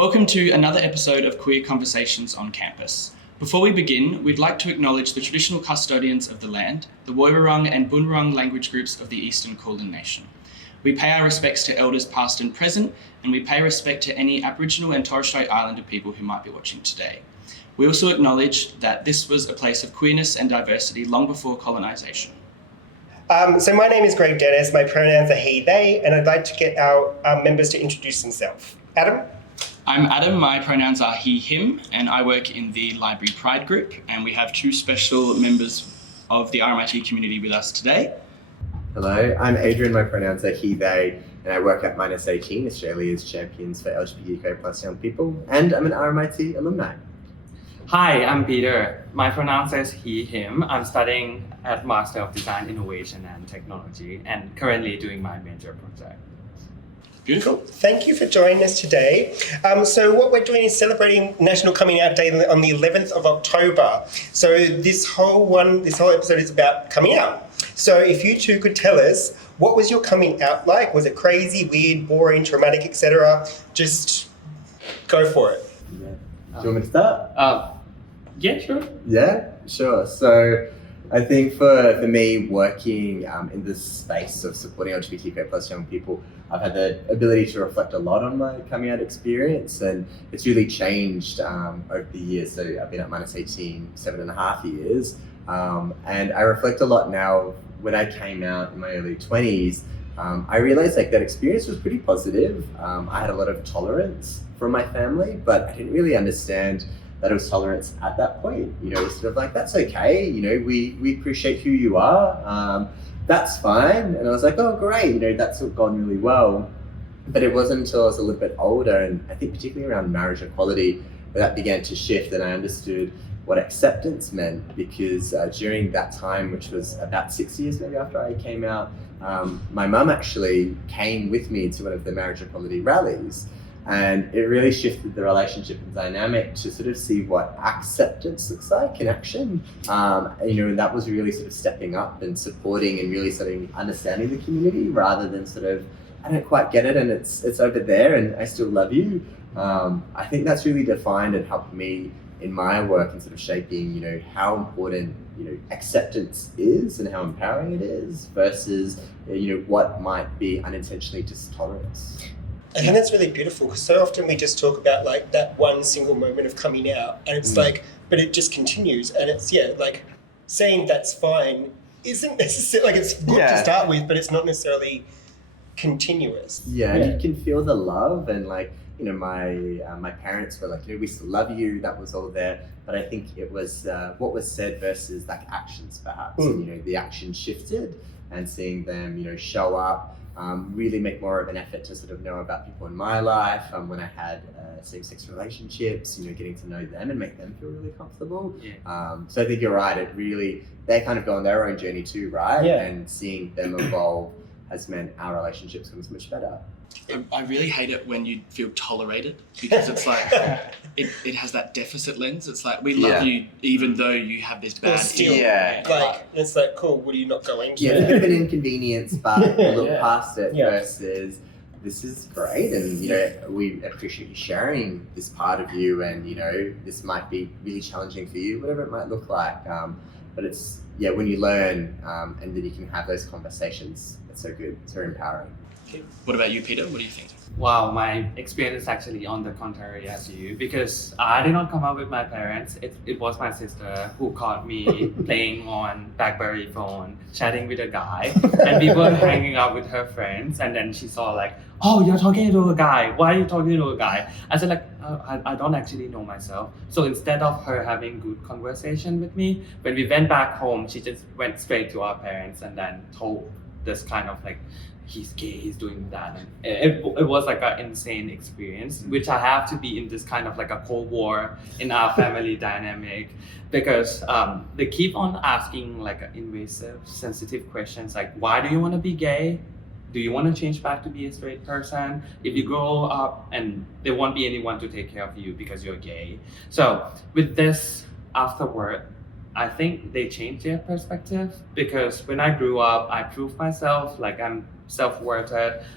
Welcome to another episode of Queer Conversations on Campus. Before we begin, we'd like to acknowledge the traditional custodians of the land, the Woiwurrung and Bunurong language groups of the Eastern Kulin Nation. We pay our respects to elders past and present, and we pay respect to any Aboriginal and Torres Strait Islander people who might be watching today. We also acknowledge that this was a place of queerness and diversity long before colonisation. So my name is Greg Dennis, my pronouns are he, they, and I'd like to get our members to introduce themselves. Adam? I'm Adam, my pronouns are he, him, and I work in the Library Pride group, and we have two special members of the RMIT community with us today. Hello, I'm Adrian, my pronouns are he, they, and I work at -18, Australia's Champions for LGBTQIA+ young people, and I'm an RMIT alumni. Hi, I'm Peter. My pronouns is he, him. I'm studying at Master of Design, Innovation and Technology and currently doing my major project. Beautiful. Thank you for joining us today. So what we're doing is celebrating National Coming Out Day on the 11th of October. So this whole episode is about coming out. So if you two could tell us, what was your coming out like? Was it crazy, weird, boring, traumatic, etc.? Just go for it. Yeah. Do you want me to start? Yeah, sure. Yeah, sure. So I think for me, working in this space of supporting LGBTQIA+ young people, I've had the ability to reflect a lot on my coming out experience, and it's really changed over the years. So I've been at -18 7.5 years, and I reflect a lot now. When I came out in my early 20s, I realized that experience was pretty positive. I had a lot of tolerance from my family, but I didn't really understand that it was tolerance at that point. It was sort of like, that's okay, we appreciate who you are, that's fine. And I was like, oh great, that's gone really well. But it wasn't until I was a little bit older, and I think particularly around marriage equality, that began to shift, and I understood what acceptance meant, because during that time, which was about 6 years maybe after I came out, my mum actually came with me to one of the marriage equality rallies. And it really shifted the relationship and dynamic to sort of see what acceptance looks like in action. And that was really sort of stepping up and supporting and really sort of understanding the community, rather than sort of, I don't quite get it and it's over there and I still love you. I think that's really defined and helped me in my work in sort of shaping, how important, acceptance is and how empowering it is versus, what might be unintentionally just tolerance. I think that's really beautiful, because so often we just talk about like that one single moment of coming out, and it's like, but it just continues, and it's saying that's fine isn't necessarily it's good to start with, but it's not necessarily continuous. And you can feel the love, and my parents were like, we still love you. That was all there, but I think it was what was said versus like actions, perhaps. The action shifted, and seeing them, show up. Really make more of an effort to sort of know about people in my life. When I had same-sex relationships, getting to know them and make them feel really comfortable. So I think you're right. They kind of go on their own journey too, right? And seeing them evolve has meant our relationships becomes much better. I really hate it when you feel tolerated, because it's like it has that deficit lens. It's like, we love you even though you have this bad it's like, cool, what are you not going to? It's a bit of an inconvenience, but we'll look past it versus this is great, and we appreciate you sharing this part of you, and this might be really challenging for you, whatever it might look like. But it's when you learn and then you can have those conversations, it's so good, it's very empowering. What about you, Peter? What do you think? Wow, my experience is actually on the contrary as you, because I did not come out with my parents. It was my sister who caught me playing on BlackBerry phone, chatting with a guy, and we were hanging out with her friends, and then she saw like, oh, you're talking to a guy. Why are you talking to a guy? I said like, I don't actually know myself. So instead of her having good conversation with me, when we went back home, she just went straight to our parents and then told this kind of like, he's gay, he's doing that. And it was like an insane experience, which I have to be in this kind of like a Cold War in our family dynamic, because they keep on asking like invasive, sensitive questions like, why do you want to be gay? Do you want to change back to be a straight person? If you grow up, and there won't be anyone to take care of you because you're gay. So with this afterward, I think they changed their perspective, because when I grew up, I proved myself, like I'm self-worth,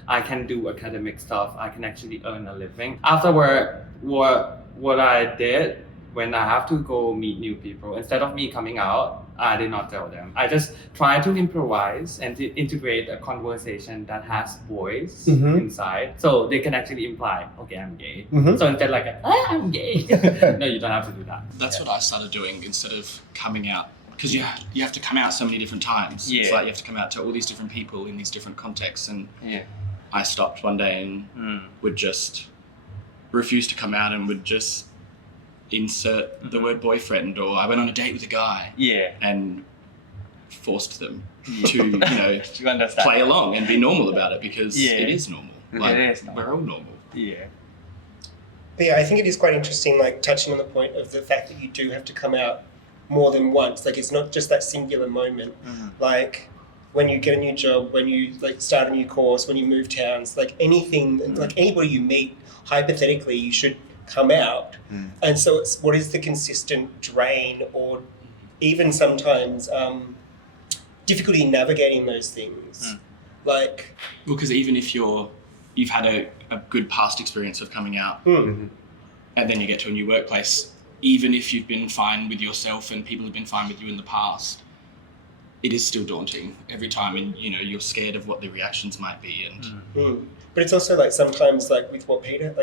I can do academic stuff, I can actually earn a living. Afterward, what I did when I have to go meet new people, instead of me coming out, I did not tell them. I just try to improvise and to integrate a conversation that has voice inside, so they can actually imply, okay, I'm gay. So instead like, I'm gay. No, you don't have to do that. That's what I started doing instead of coming out. Because you have to come out so many different times. Yeah. It's like you have to come out to all these different people in these different contexts. And Yeah. I stopped one day and would just refuse to come out and would just insert the word boyfriend, or I went on a date with a guy Yeah. and forced them to, you know, You understand? play along and be normal about it, because Yeah. it is normal. It Like, is normal. we're all normal. Yeah. But yeah, I think it is quite interesting, like touching on the point of the fact that you do have to come out more than once. Like it's not just that singular moment. Like when you get a new job, when you like start a new course, when you move towns, like anything, like anybody you meet, hypothetically, you should come out. And so it's what is the consistent drain, or even sometimes difficulty navigating those things. Like, Well, because even if you've had a good past experience of coming out, and then you get to a new workplace, even if you've been fine with yourself and people have been fine with you in the past, it is still daunting every time, and you know you're scared of what the reactions might be. And but it's also like sometimes like with what happened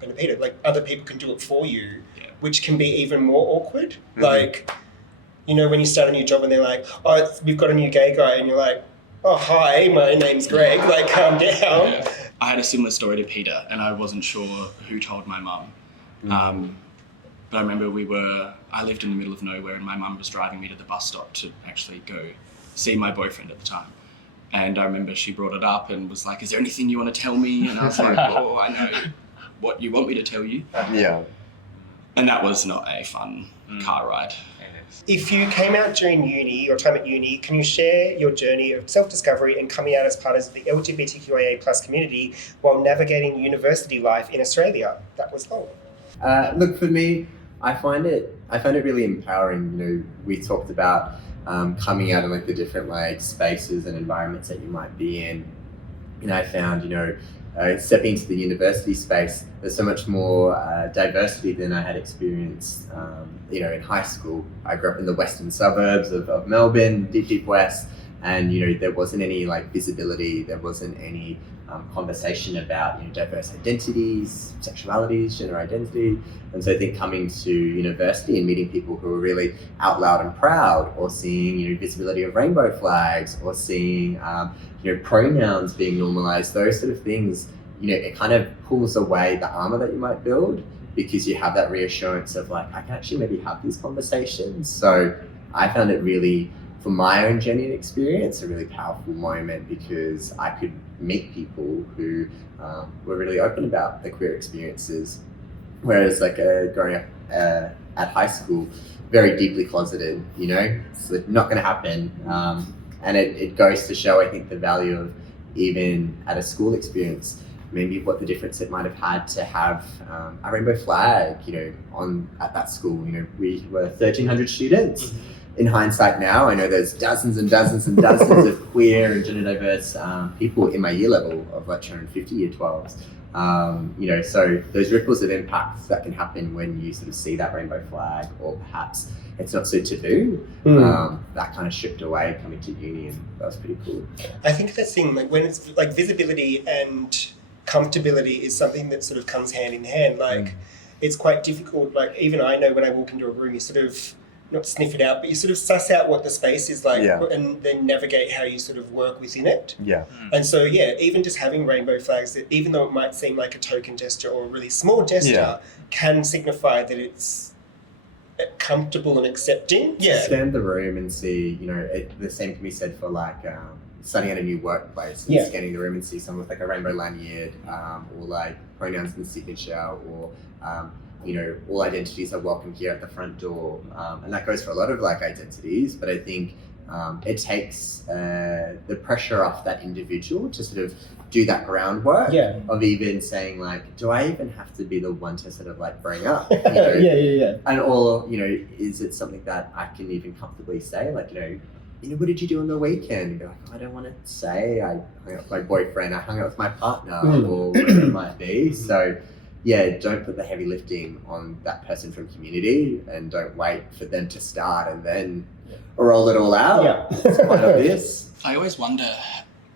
to Peter, like other people can do it for you, which can be even more awkward. Like, you know, when you start a new job and they're like, oh, we've got a new gay guy, and you're like, oh, hi, my name's Greg, like calm down. Yeah. I had a similar story to Peter, and I wasn't sure who told my mum. But I remember I lived in the middle of nowhere, and my mum was driving me to the bus stop to actually go see my boyfriend at the time. And I remember she brought it up and was like, is there anything you want to tell me? And I was like, oh, I know what you want me to tell you. Yeah. And that was not a fun car ride. If you came out during uni, your time at uni, can you share your journey of self-discovery and coming out as part of the LGBTQIA plus community while navigating university life in Australia? That was long. Look, for me, I find it really empowering. You know, we talked about coming out in like the different like spaces and environments that you might be in. And I found, you know, stepping into the university space, there's so much more diversity than I had experienced, you know, in high school. I grew up in the western suburbs of Melbourne, deep west, and, you know, there wasn't any like visibility, there wasn't any conversation about, you know, diverse identities, sexualities, gender identity. And so I think coming to university and meeting people who are really out loud and proud, or seeing, you know, visibility of rainbow flags, or seeing, you know, pronouns being normalized, those sort of things, you know, it kind of pulls away the armor that you might build, because you have that reassurance of like, I can actually maybe have these conversations. So I found it really, for my own journey and experience, a really powerful moment, because I could meet people who were really open about their queer experiences. Whereas like growing up at high school, very deeply closeted, you know, it's not going to happen. And it goes to show, I think, the value of, even at a school experience, maybe what the difference it might have had to have a rainbow flag, you know, at that school. You know, we were 1,300 students. In hindsight now, I know there's dozens and dozens and dozens of queer and gender diverse people in my year level of like 250 year 12s. You know, so those ripples of impact that can happen when you sort of see that rainbow flag, or perhaps it's not so taboo, that kind of shipped away coming to uni, and that was pretty cool. I think the thing, like when it's like visibility and comfortability is something that sort of comes hand in hand. Like it's quite difficult. Like even I know when I walk into a room, you sort of not sniff it out, but you sort of suss out what the space is like, and then navigate how you sort of work within it. Yeah. And so, yeah, even just having rainbow flags, that even though it might seem like a token gesture or a really small gesture, can signify that it's comfortable and accepting. Yeah. Scan the room and see, you know, the same can be said for like starting at a new workplace and scanning the room and see someone with like a rainbow lanyard, or like pronouns in the signature, or you know, all identities are welcome here at the front door. And that goes for a lot of like identities, but I think it takes the pressure off that individual to sort of do that groundwork of even saying like, do I even have to be the one to sort of like bring up? You know? And or, you know, is it something that I can even comfortably say, like, you know, what did you do on the weekend? And you're like, oh, I don't want to say I hung out with my boyfriend, I hung out with my partner, or whatever it might be. So don't put the heavy lifting on that person from community, and don't wait for them to start and then roll it all out. Yeah. It's quite obvious. I always wonder,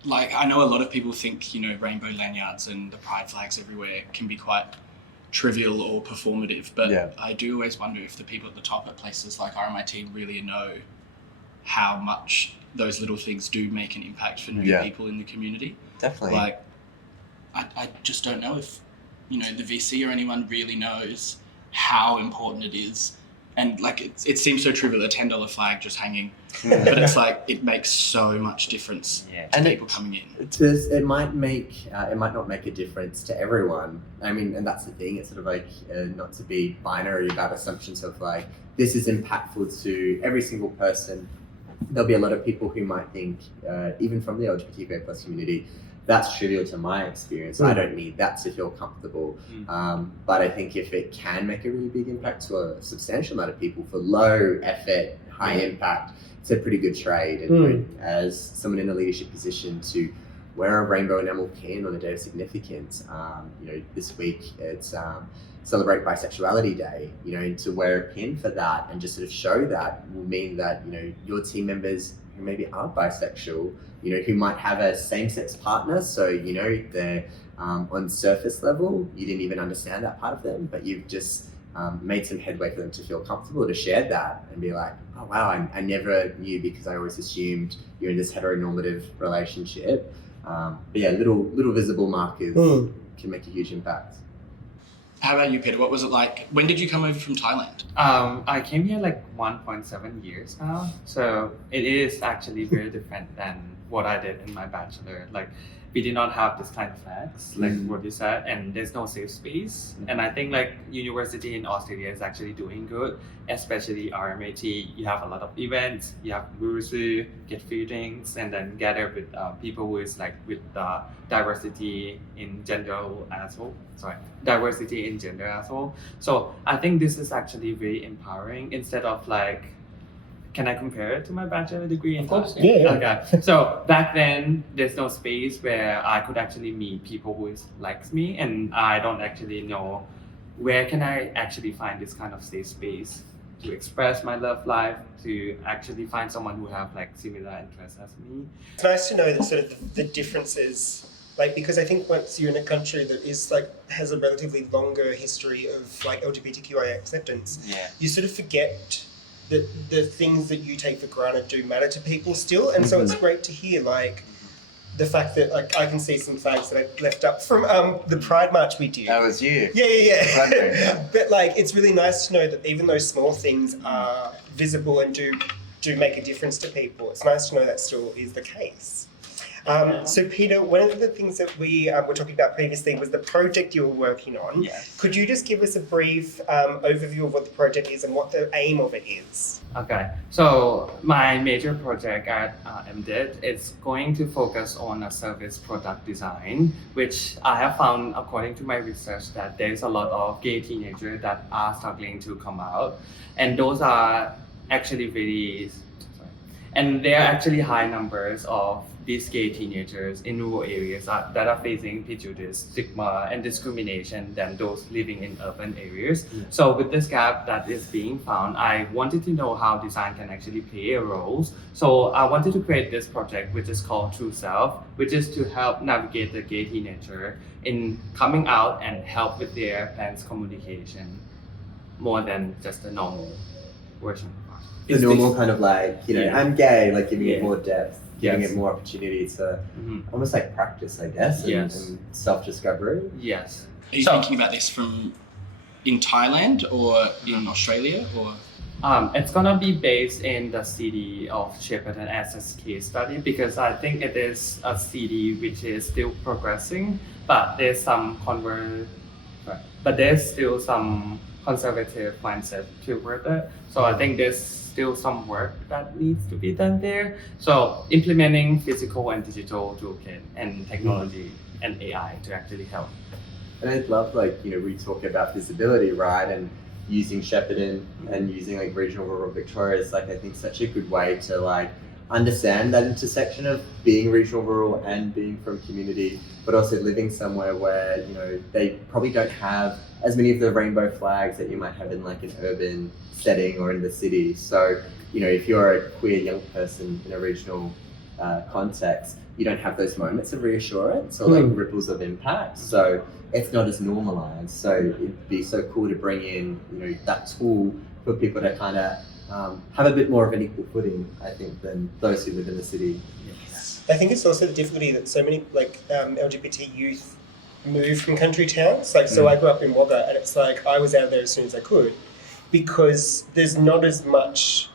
like, I know a lot of people think, rainbow lanyards and the pride flags everywhere can be quite trivial or performative, but I do always wonder if the people at the top at places like RMIT really know how much those little things do make an impact for new people in the community. Definitely. Like, I just don't know if, the VC or anyone really knows how important it is. And like, it seems so trivial, a $10 flag just hanging, but it's like, it makes so much difference to people coming in. It might not make a difference to everyone. I mean, and that's the thing, it's sort of like, not to be binary about assumptions of like, this is impactful to every single person. There'll be a lot of people who might think, even from the LGBTQIA plus community, that's trivial to my experience. I don't need that to feel comfortable. But I think if it can make a really big impact to a substantial amount of people for low effort, high impact, it's a pretty good trade. And as someone in a leadership position, to wear a rainbow enamel pin on a day of significance, this week it's Celebrate Bisexuality Day, to wear a pin for that and just sort of show that will mean that, your team members who maybe are bisexual, who might have a same-sex partner, so, they're on surface level, you didn't even understand that part of them, but you've just made some headway for them to feel comfortable to share that and be like, oh wow, I never knew because I always assumed you're in this heteronormative relationship. But yeah, little visible markers can make a huge impact. How about you, Peter? What was it like? When did you come over from Thailand? I came here like 1.7 years now, so it is actually very different than what I did in my bachelor. Like, we did not have this kind of flags, like what you said, and there's no safe space. And I think like university in Australia is actually doing good, especially RMIT. You have a lot of events, you have bursu, get free drinks, and then gather with people who is like with diversity in gender as well. Diversity in gender as well. So I think this is actually very empowering instead of like, can I compare it to my bachelor degree in course, yeah. Okay. So back then, there's no space where I could actually meet people who likes me, and I don't actually know where can I actually find this kind of safe space to express my love life, to actually find someone who have like similar interests as me. It's nice to know that sort of the differences, like, because I think once you're in a country that is like has a relatively longer history of like LGBTQIA acceptance, you sort of forget that the things that you take for granted do matter to people still. And so it's great to hear like the fact that like I can see some flags that I left up from the Pride March we did. That was you. Yeah. But like it's really nice to know that even those small things are visible and do make a difference to people. It's nice to know that still is the case. So Peter, one of the things that we were talking about previously was the project you were working on. Yes. Could you just give us a brief overview of what the project is and what the aim of it is? Okay, so my major project at MDiT is going to focus on a service product design, which I have found, according to my research, that there's a lot of gay teenagers that are struggling to come out, and those are actually and there are actually high numbers of these gay teenagers in rural areas that are facing prejudice, stigma, and discrimination than those living in urban areas. So with this gap that is being found, I wanted to know how design can actually play a role. So I wanted to create this project, which is called True Self, which is to help navigate the gay teenager in coming out and help with their parents' communication more than just the normal version. The normal kind of like, I'm gay, like giving it more depth, giving Yes. it more opportunity to almost like practice, I guess, and self-discovery. Yes. Are you thinking about this in Thailand or in Australia or? It's gonna be based in the city of Shepparton as a case study because I think it is a city which is still progressing, but there's still some conservative mindset toward it. So I think there's still some work that needs to be done there. So implementing physical and digital toolkit and technology and AI to actually help. And I'd love we talk about visibility, right? And using Shepparton and using like regional rural Victoria is like, I think such a good way to like understand that intersection of being regional, rural, and being from community, but also living somewhere where, you know, they probably don't have as many of the rainbow flags that you might have in like an urban setting or in the city. So, you know, if you're a queer young person in a regional context, you don't have those moments of reassurance or like ripples of impact. So it's not as normalized. So it'd be so cool to bring in, you know, that tool for people to kind of have a bit more of an equal footing, I think, than those who live in the city. I think it's also the difficulty that so many like LGBT youth move from country towns. Like, so I grew up in Wagga, and it's like I was out there as soon as I could, because there's not as much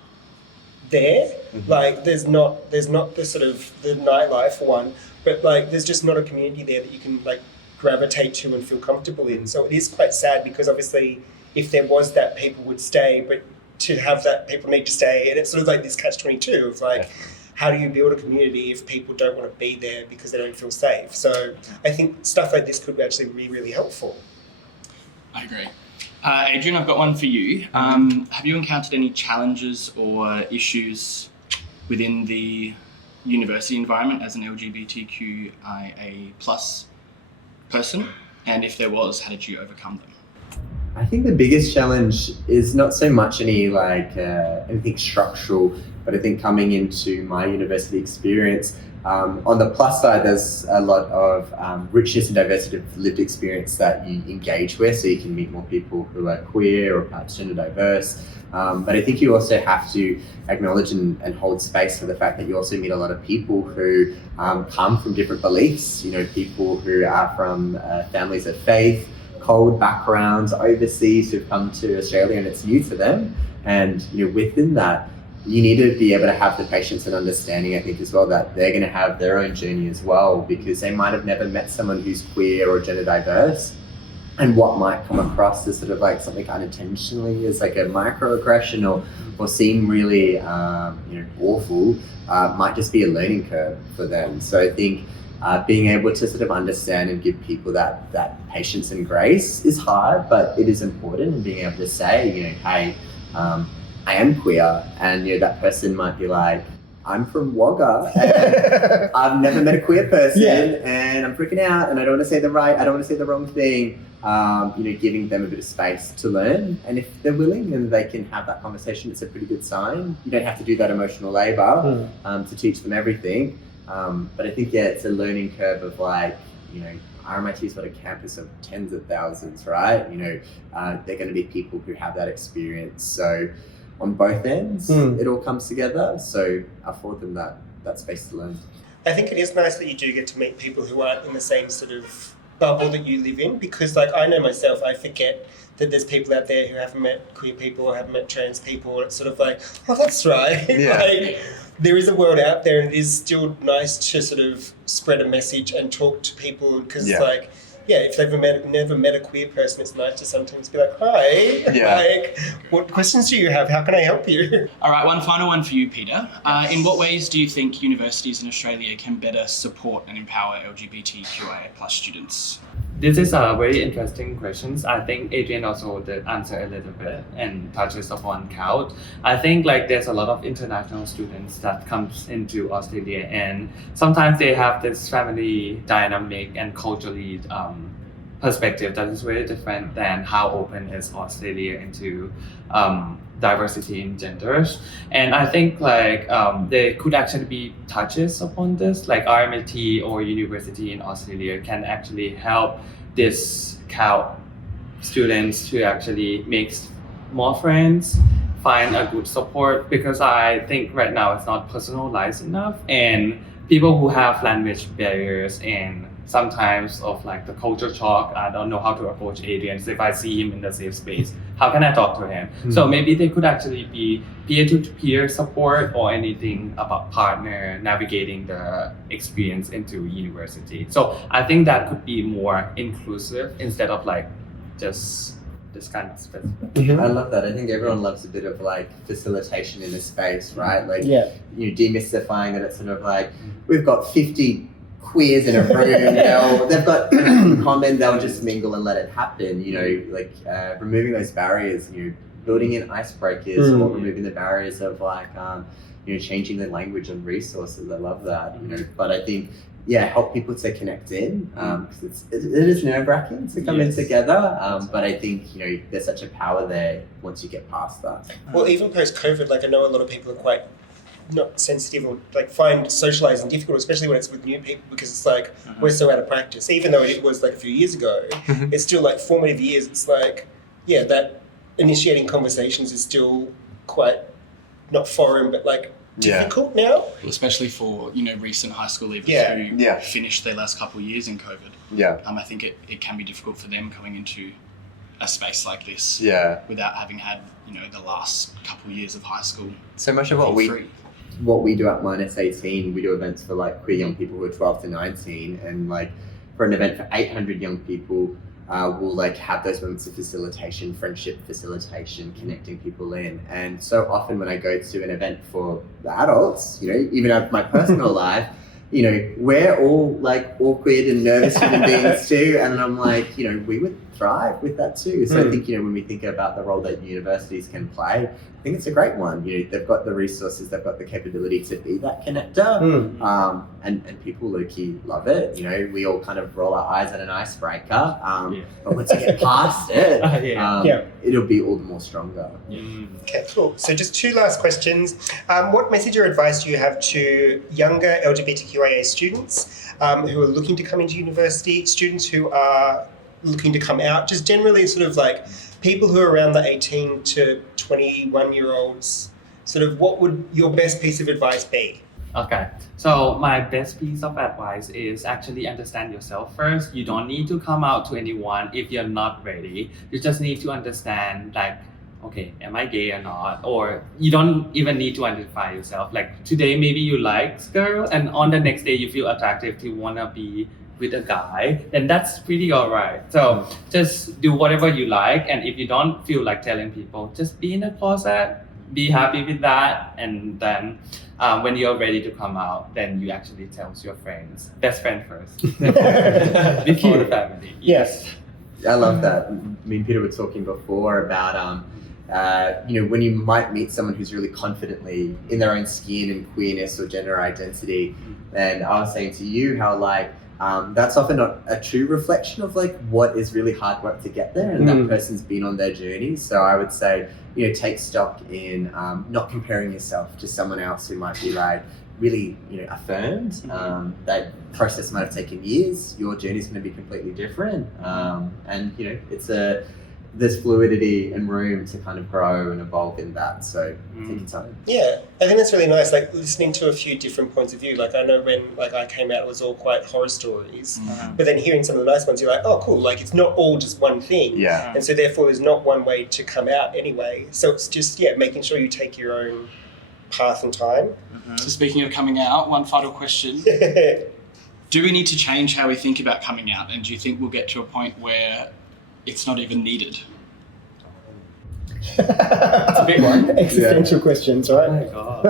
there. Like, there's not the sort of the nightlife for one, but like there's just not a community there that you can like gravitate to and feel comfortable in. So it is quite sad, because obviously if there was that, people would stay, but to have that, people need to stay, and it's sort of like this catch-22 of like, how do you build a community if people don't want to be there because they don't feel safe? So I think stuff like this could actually be really helpful. I agree. Adrian, I've got one for you. Have you encountered any challenges or issues within the university environment as an LGBTQIA plus person? And if there was, how did you overcome them? I think the biggest challenge is not so much anything structural, but I think coming into my university experience, on the plus side, there's a lot of richness and diversity of lived experience that you engage with, so you can meet more people who are queer or perhaps gender diverse. But I think you also have to acknowledge and hold space for the fact that you also meet a lot of people who come from different beliefs, you know, people who are from families of faith, cold backgrounds, overseas, who've come to Australia and it's new to them. And, you know, within that, you need to be able to have the patience and understanding, I think, as well, that they're going to have their own journey as well, because they might have never met someone who's queer or gender diverse, and what might come across as sort of like something unintentionally as like a microaggression or seem really awful might just be a learning curve for them. So I think being able to sort of understand and give people that patience and grace is hard, but it is important, and being able to say, you know, hey, I am queer, and you know, that person might be like, I'm from Wagga, and I've never met a queer person, and I'm freaking out, and I don't want to say the wrong thing. You know, giving them a bit of space to learn, and if they're willing and they can have that conversation, it's a pretty good sign. You don't have to do that emotional labor to teach them everything, but I think it's a learning curve of like, you know, RMIT's got a campus of tens of thousands, right? You know, they're going to be people who have that experience. So on both ends, it all comes together. So I afford them that space to learn. I think it is nice that you do get to meet people who aren't in the same sort of bubble that you live in, because like I know myself, I forget that there's people out there who haven't met queer people or haven't met trans people. It's sort of like, oh, that's right. Like, there is a world out there, and it is still nice to sort of spread a message and talk to people, because like, if they've never met a queer person, it's nice to sometimes be like, hi, like, what questions do you have? How can I help you? All right, one final one for you, Peter. In what ways do you think universities in Australia can better support and empower LGBTQIA plus students? This is a very interesting question. I think Adrian also did answer a little bit and touches upon COUT. I think like there's a lot of international students that comes into Australia, and sometimes they have this family dynamic and culturally perspective that is very different than how open is Australia into diversity in genders. And I think like there could actually be touches upon this, like RMIT or university in Australia can actually help this COUT students to actually make more friends, find a good support, because I think right now it's not personalized enough, and people who have language barriers and sometimes of like the culture shock, I don't know how to approach Adrian. So if I see him in the safe space, how can I talk to him? So maybe they could actually be peer-to-peer support or anything about partner navigating the experience into university. So I think that could be more inclusive instead of like just this kind of specific. I love that. I think everyone loves a bit of like facilitation in a space, right? Like you know, demystifying that it's sort of like we've got 50 queers in a room, they've got in common, they'll just mingle and let it happen, you know, like removing those barriers, you know, building in icebreakers or removing the barriers of like changing the language and resources. I love that, but I think, help people to connect in, because it is nerve-wracking to come in together, but I think, there's such a power there once you get past that. Well, even post-COVID, like I know a lot of people are quite not sensitive or like find socializing difficult, especially when it's with new people, because it's like we're so out of practice. Even though it was like a few years ago, it's still like formative years. It's like, that initiating conversations is still quite not foreign, but like difficult now. Especially for, recent high school leavers who finished their last couple of years in COVID. I think it can be difficult for them coming into a space like this without having had, the last couple of years of high school. So much of what we do at Minus 18, we do events for like queer young people who are 12 to 19, and like for an event for 800 young people, we'll like have those moments of facilitation, friendship facilitation, connecting people in. And so often when I go to an event for the adults, even at my personal life, we're all like awkward and nervous human beings too. And I'm like, we would thrive with that too. So I think, when we think about the role that universities can play, I think it's a great one. They've got the resources, they've got the capability to be that connector, and people low-key love it. We all kind of roll our eyes at an icebreaker, but once you get past it, it'll be all the more stronger. Okay, cool. So just two last questions. What message or advice do you have to younger LGBTQIA students who are looking to come into university, students who are looking to come out, just generally sort of like people who are around the 18 to 21-year-olds, sort of what would your best piece of advice be? Okay, so my best piece of advice is actually understand yourself first. You don't need to come out to anyone if you're not ready. You just need to understand, like, okay, am I gay or not? Or you don't even need to identify yourself. Like today, maybe you like girls, and on the next day you feel attractive to wanna be with a guy, then that's pretty alright. So just do whatever you like, and if you don't feel like telling people, just be in the closet, be happy with that, and then when you're ready to come out, then you actually tell your friends, best friend first, before the family. Yes. I love that. Me and Peter were talking before about when you might meet someone who's really confidently in their own skin and queerness or gender identity, and I was saying to you how like that's often not a true reflection of like what is really hard work to get there, and that person's been on their journey. So I would say, take stock in not comparing yourself to someone else who might be like really, affirmed. That process might have taken years. Your journey is going to be completely different, and there's fluidity and room to kind of grow and evolve in that. So take your time. Yeah, I think that's really nice. Like listening to a few different points of view. Like I know when like I came out, it was all quite horror stories. But then hearing some of the nice ones, you're like, oh, cool. Like it's not all just one thing. Yeah. And so therefore, there's not one way to come out anyway. So it's just making sure you take your own path and time. So speaking of coming out, one final question. Do we need to change how we think about coming out? And do you think we'll get to a point where it's not even needed? It's a big one. Existential questions, right? Oh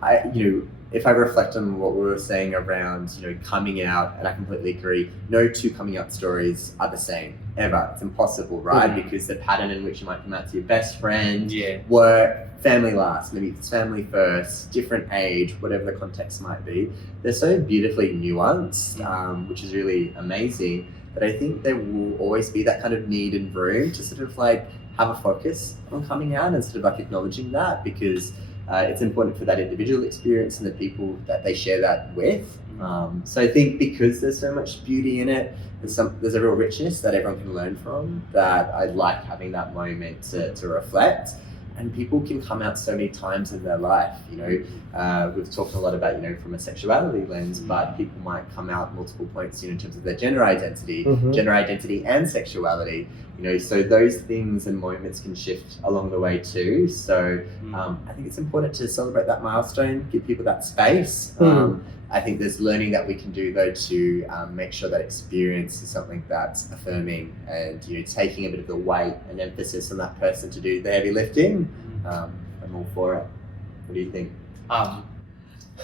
my God. If I reflect on what we were saying around, coming out, and I completely agree, no two coming out stories are the same, ever. It's impossible, right? Because the pattern in which you might come out to your best friend, work, family last, maybe it's family first, different age, whatever the context might be, they're so beautifully nuanced, which is really amazing. But I think there will always be that kind of need and room to sort of like have a focus on coming out and sort of like acknowledging that, because it's important for that individual experience and the people that they share that with. So I think because there's so much beauty in it, there's a real richness that everyone can learn from, that I like having that moment to reflect. And people can come out so many times in their life. We've talked a lot about, from a sexuality lens, but people might come out multiple points, in terms of their gender identity and sexuality. So those things and moments can shift along the way too. So I think it's important to celebrate that milestone, give people that space. I think there's learning that we can do though to make sure that experience is something that's affirming and taking a bit of the weight and emphasis on that person to do the heavy lifting. I'm all for it. What do you think?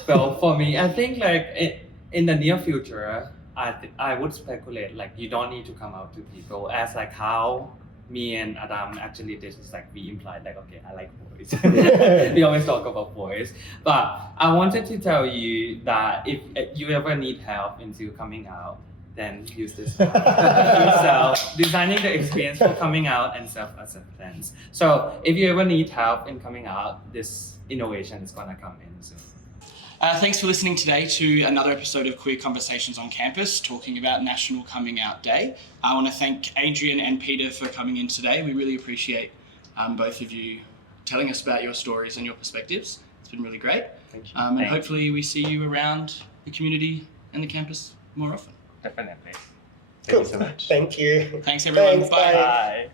Well, for me, I think like in the near future, I would speculate like you don't need to come out to people, as like how me and Adam actually this is like we implied like okay I like boys. We always talk about boys, but I wanted to tell you that if you ever need help into coming out, then use this yourself, designing the experience for coming out and self-acceptance. So if you ever need help in coming out, this innovation is gonna come in soon. Thanks for listening today to another episode of Queer Conversations on Campus, talking about National Coming Out Day. I want to thank Adrian and Peter for coming in today. We really appreciate both of you telling us about your stories and your perspectives. It's been really great. Thank you. And hopefully we see you around the community and the campus more often. Definitely. Thank Cool. you so much. Thank you. Thanks everyone. Thanks, Bye. Bye.